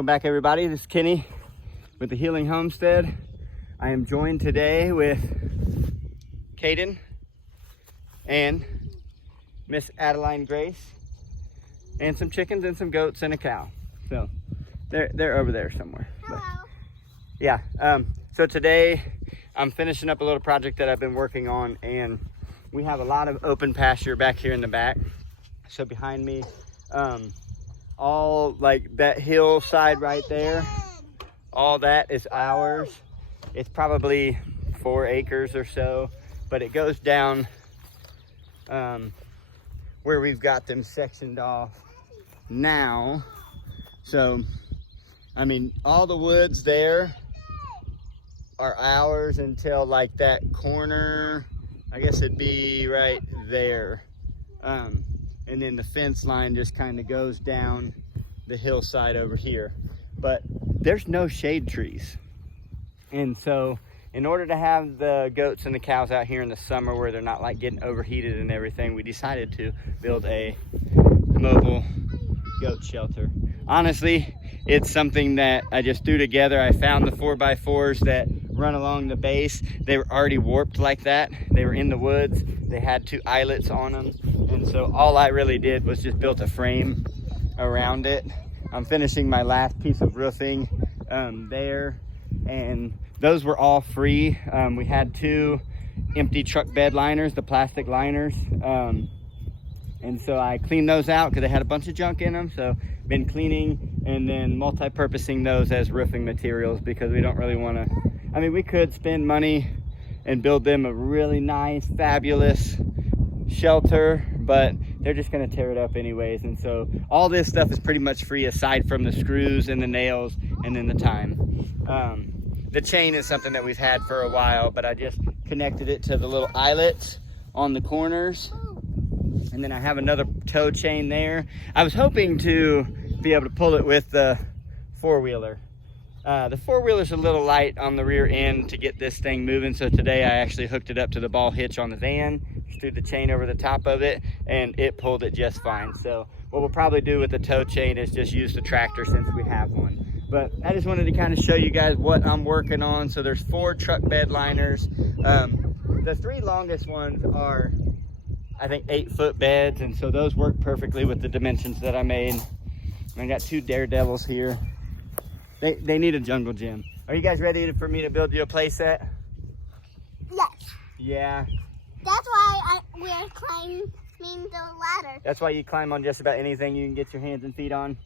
Welcome back, everybody. This is Kenny with the Healing Homestead. I am joined today with Caden and Miss Adeline Grace and some chickens and some goats and a cow. So they're over there somewhere. Hello. But, yeah. So today I'm finishing up a little project that I've been working on, and we have a lot of open pasture back here in the back. So behind me, all like that hillside right there, all that is ours. It's probably 4 acres or so, but it goes down where we've got them sectioned off now. So, I mean, all the woods there are ours until like that corner, I guess it'd be right there. And then the fence line just kind of goes down the hillside over here. But there's no shade trees. And so in order to have the goats and the cows out here in the summer where they're not like getting overheated and everything, we decided to build a mobile goat shelter. Honestly, it's something that I just threw together. I found the 4x4s that run along the base. They were already warped like that. They were in the woods. They had 2 eyelets on them. And so all I really did was just built a frame around it. I'm finishing my last piece of roofing there. And those were all free. We had 2 empty truck bed liners, the plastic liners. And so I cleaned those out because they had a bunch of junk in them. So been cleaning and then multi-purposing those as roofing materials because we don't really want to, I mean, we could spend money and build them a really nice, fabulous shelter, but they're just going to tear it up anyways. And so all this stuff is pretty much free aside from the screws and the nails and then the time. The chain is something that we've had for a while, but I just connected it to the little eyelets on the corners. And then I have another tow chain there. I was hoping to be able to pull it with the 4-wheeler. The 4-wheeler's a little light on the rear end to get this thing moving. So today I actually hooked it up to the ball hitch on the van, threw the chain over the top of it, and it pulled it just fine. So what we'll probably do with the tow chain is just use the tractor since we have one. But I just wanted to kind of show you guys what I'm working on. So there's 4 truck bed liners. The 3 longest ones are, I think, 8-foot beds, and so those work perfectly with the dimensions that I made. I got 2 daredevils here. They need a jungle gym. Are you guys ready for me to build you a play set? Yes. Yeah. That's why we're climbing the ladder. That's why you climb on just about anything you can get your hands and feet on?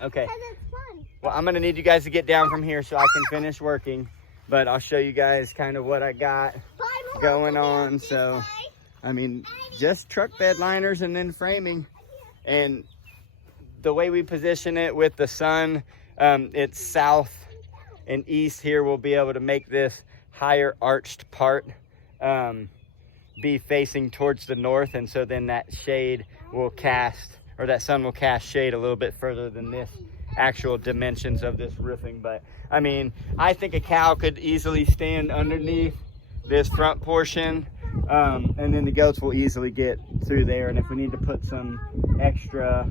Okay. Because it's fun. Well, I'm gonna need you guys to get down from here so I can finish working, but I'll show you guys kind of what I got going on. So, I mean, just truck bed liners and then framing. And the way we position it with the sun, it's south and east here. We'll be able to make this higher arched part be facing towards the north. And so then that shade will cast, or that sun will cast shade a little bit further than this actual dimensions of this roofing. But I mean, I think a cow could easily stand underneath this front portion. And then the goats will easily get through there. And if we need to put some extra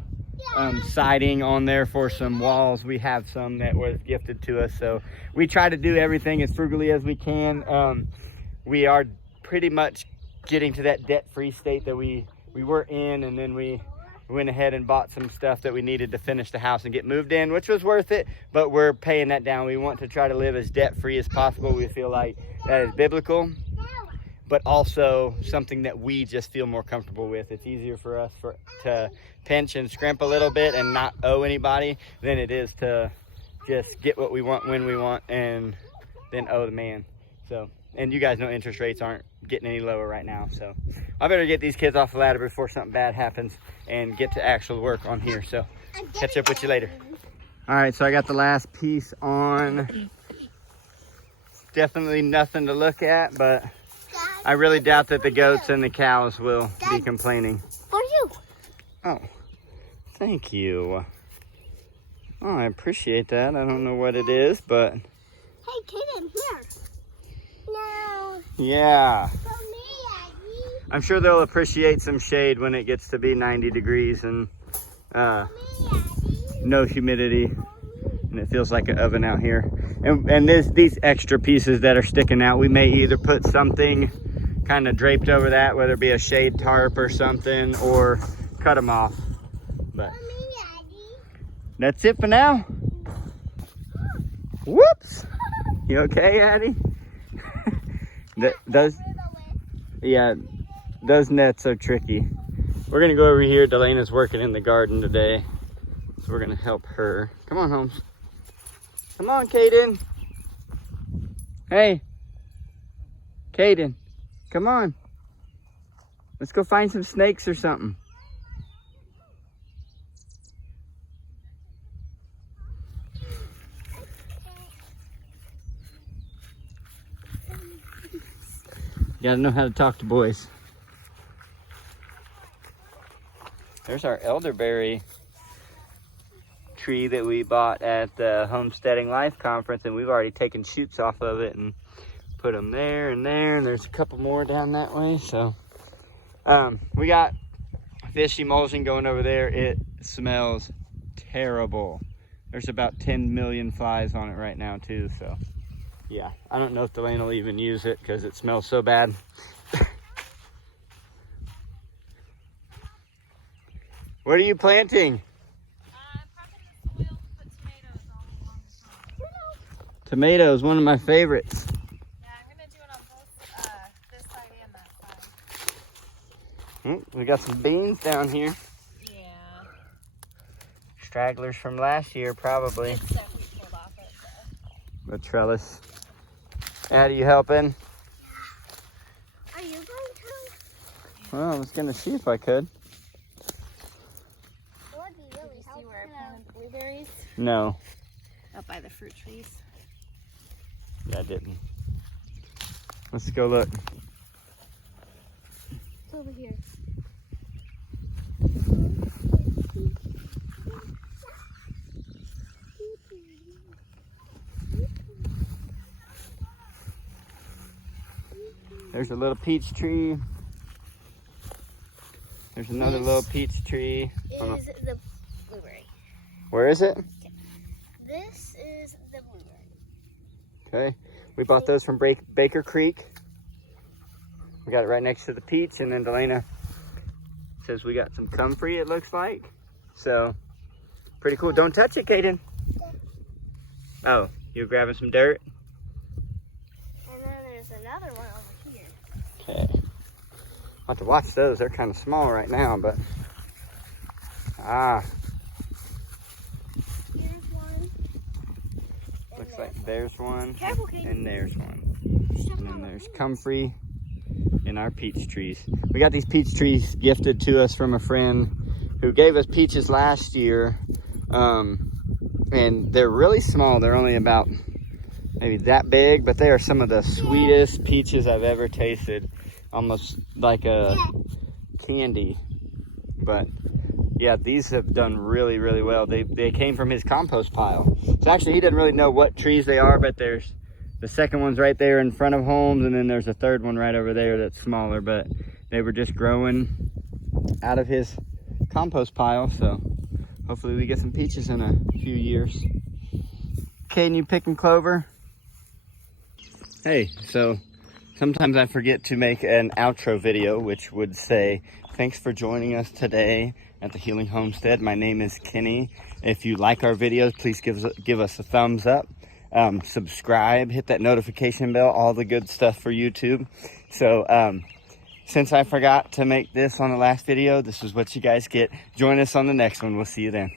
siding on there for some walls, we have some that was gifted to us. So we try to do everything as frugally as we can. We are pretty much getting to that debt-free state that we were in, and then we went ahead and bought some stuff that we needed to finish the house and get moved in, which was worth it, but we're paying that down. We want to try to live as debt-free as possible. We feel like that is biblical, but also something that we just feel more comfortable with. It's easier for us to pinch and scrimp a little bit and not owe anybody than it is to just get what we want when we want and then owe the man. So, and you guys know interest rates aren't getting any lower right now. So I better get these kids off the ladder before something bad happens and get to actual work on here. So catch up with you later. All right, so I got the last piece on. Definitely nothing to look at, but I really doubt that the goats and the cows will be complaining. For you. Oh, thank you. Oh, I appreciate that. I don't know what it is, but... Hey, Kaden, here. No. Yeah. For me, Aggie. I'm sure they'll appreciate some shade when it gets to be 90 degrees and For me, Aggie. no humidity, and it feels like an oven out here. And these extra pieces that are sticking out, we may either put something kind of draped over that, whether it be a shade tarp or something, or cut them off. But that's it for now. Whoops! You okay, Addie? Those nets are tricky. We're gonna go over here. DaLana's working in the garden today, so we're gonna help her. Come on, Holmes. Come on, Caden. Hey, Caden, come on. Let's go find some snakes or something. You gotta know how to talk to boys. There's our elderberry tree that we bought at the Homesteading Life Conference, and we've already taken shoots off of it and put them there, and there's a couple more down that way. So we got fish emulsion going over there. It smells terrible. There's about 10 million flies on it right now too, so yeah, I don't know if DaLana will even use it because it smells so bad. What are you planting? I'm prepping the soil to put tomatoes all along the top. Tomatoes, one of my favorites. Yeah, I'm going to do it on both this side and that side. We got some beans down here. Yeah. Stragglers from last year, probably. It's stuff we pulled off of The trellis. Addie, you helping? Are you going to? Well, I was gonna see if I could. It would be really See helpful. where I planted blueberries? No, Up by the fruit trees. I didn't. Let's go look. It's over here. There's a little peach tree. There's another little peach tree. Is the blueberry. Where is it? This is the blueberry. Okay. We bought those from Baker Creek. We got it right next to the peach, and then DaLana says we got some comfrey, it looks like. So, pretty cool. Don't touch it, Caden. Oh, you're grabbing some dirt? And then there's another one over here. Okay. I'll have to watch those. They're kind of small right now, but... Ah, Here's one. looks like there's one, Careful, Kate. and there's one. And then there's comfrey in our peach trees. We got these peach trees gifted to us from a friend who gave us peaches last year. And they're really small. They're only about maybe that big, but they are some of the sweetest peaches I've ever tasted. Almost like a candy. But yeah, these have done really, really well. They came from his compost pile. So actually he doesn't really know what trees they are, but there's the second one's right there in front of Holmes, and then there's a third one right over there that's smaller, but they were just growing out of his compost pile. So hopefully we get some peaches in a few years. Caden, you picking clover? Hey, so sometimes I forget to make an outro video, which would say, thanks for joining us today at the Healing Homestead. My name is Kenny. If you like our videos, please give us a thumbs up. Subscribe, hit that notification bell, all the good stuff for YouTube. So, since I forgot to make this on the last video, this is what you guys get. Join us on the next one. We'll see you then.